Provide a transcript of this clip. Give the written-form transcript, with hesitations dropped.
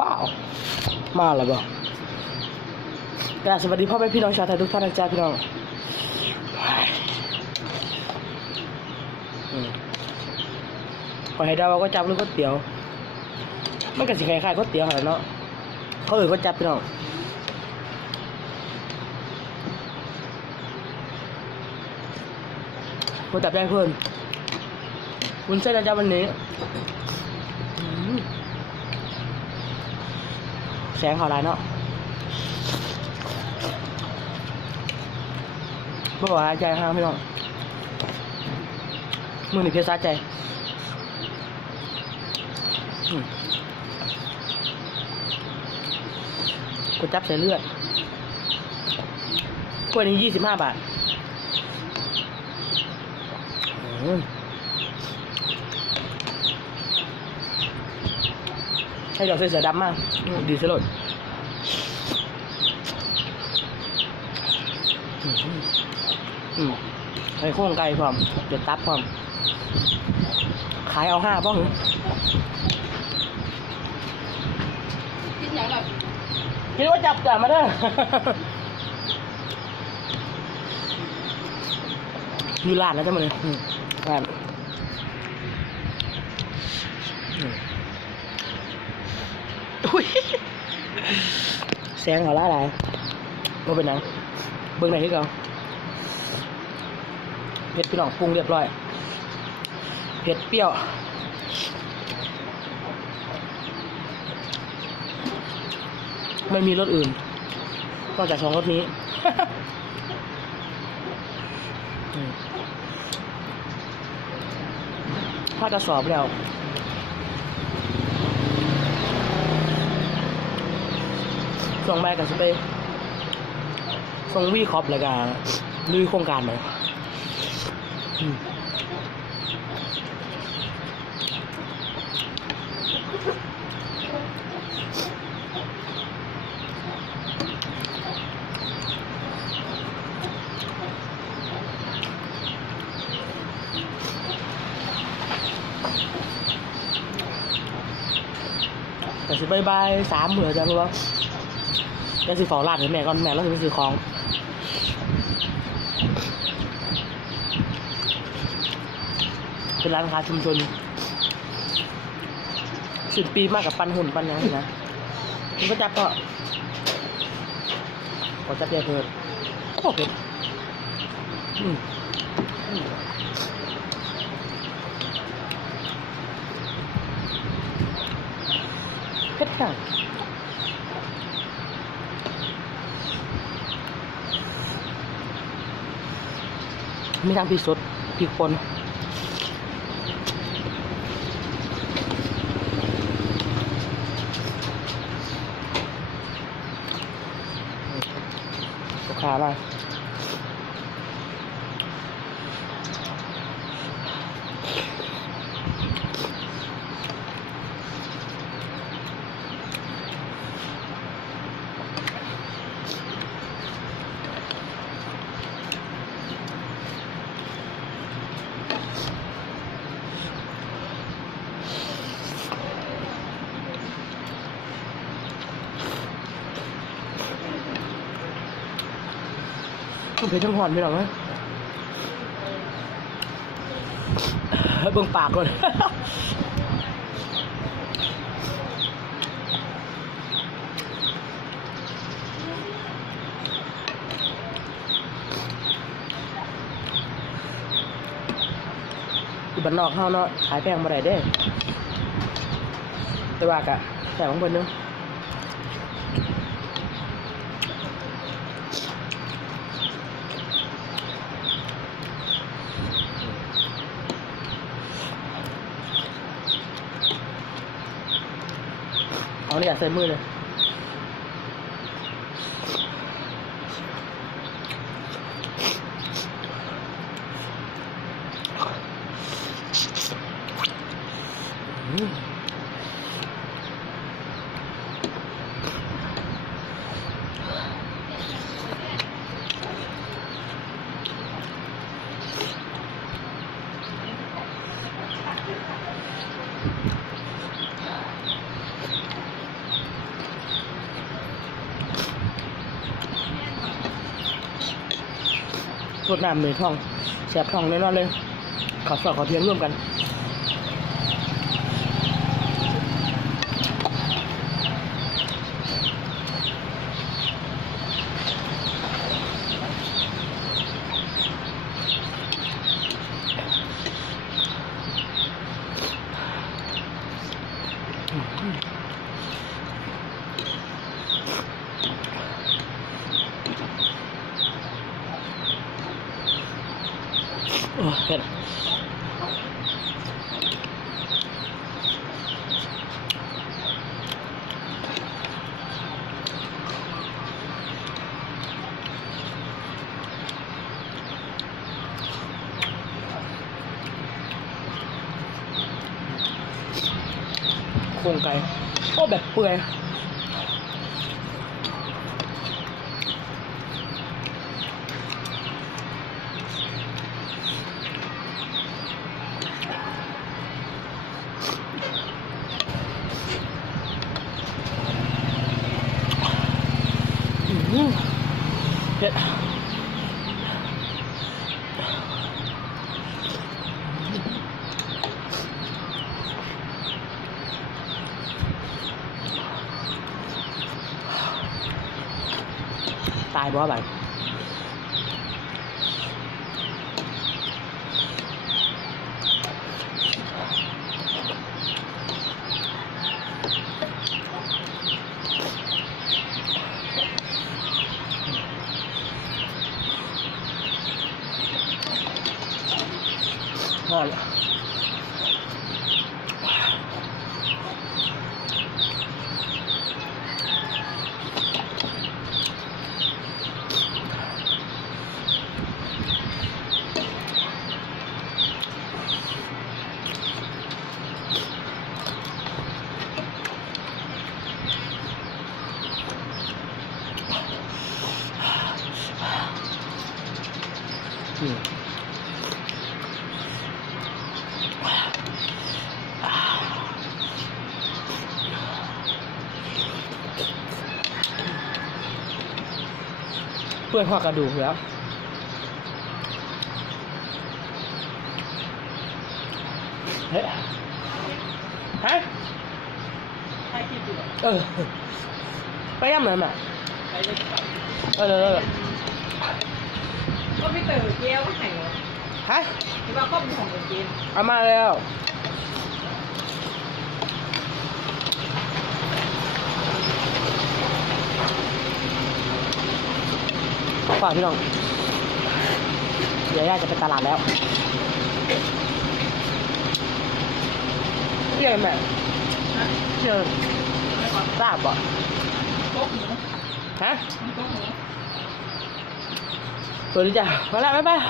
ว้าวมาแล้วบ่กราบสวัสดีพ่อแม่พี่น้องชาวไทยทุกท่านนะจ๊ะพี่น้องขอให้ดาวก็จับหรือก๋วยเตี๋ยวมันก็สิคล้ายๆก๋วยเตี๋ยวหั่นเนาะเขาก็จับพี่น้องก๋วยจับได้เพิ่นวุ้นเส้นนะจ๊ะวันนี้แสงเขาลายเนาะบ่บอกใจห้างพี่น้องมือหนึ่งเพชรซาใจกดจับใส่เลือดกล้วยนี้25 บาทให้ดอกเสือดำมากดีสลดให้โค้งไก่พร้อมเดี๋ยวตับพร้อมขายเอา5ป้องกินอย่างแบบคิดว่าจับมาเด้ออยู่ร้านนะจ๊ะมันเลยร้านแสงเขาล่าอะไรมาเป็นหนังเบื้องไหนที่เขาเผ็ดพี่น้องปรุงเรียบร้อยเผ็ดเปรี้ยวไม่มีรสอื่นนอกจาก2 รสนี้ถ้ากระสอบแล้วส่งใบกับสเปรย์ส่งวีคอปแล้วก็ลุยโครงการเลยแต่สิบาย3 มื้อจะรู้ว่าจะสิเฝ้าร้านให้แม่ก่อนแม่แล้วถึงไปซื้อของเป็นร้านค้าชุมชน10 ปีมากกับปันหุ่นปันยังนะมันก็จับก็จับแย่เพิ่มโอเคเผ็ดจังมีทั้งพริกสดพริกป่นลูกค้ามาเผ็ดทั้งหอนไม่หรอกนะเบิ่งปากก่อนอยู่บ้านนอกเฮาเนาะขายแพงบ่ได้เด้แต่ว่ากะแต่ของเพิ่นเนาะเอาเนี่ยใส่มือเลย สดน้ำในท้องแสบท้องแน่นอนเลยข้าวซอยข้าวเทียมร่วมกันโอ้เผ็ดโครงไก่โอ้แบบเปื่อยเผ็ดตายบ่อะไรนั่นแหละเปื่อยหัวกระดูกแล้วเฮ้ยฮะใครคิดดู ไปย่ำไหนแม่ ไปเลยครับ เลย ก็ไม่เติมเกลียวแข่งเหรอ ฮะ ที่ว่าครอบของเกม เอามาแล้วฝากพี่น้องเดี๋ยวย่าจะไปตลาดแล้วเที่ยงแม่เที่ยงทราบบ่ โต๊ะหมู ฮะ โต๊ะหมู สวัสดีจ้ะมาแล้วบ๊ายบาย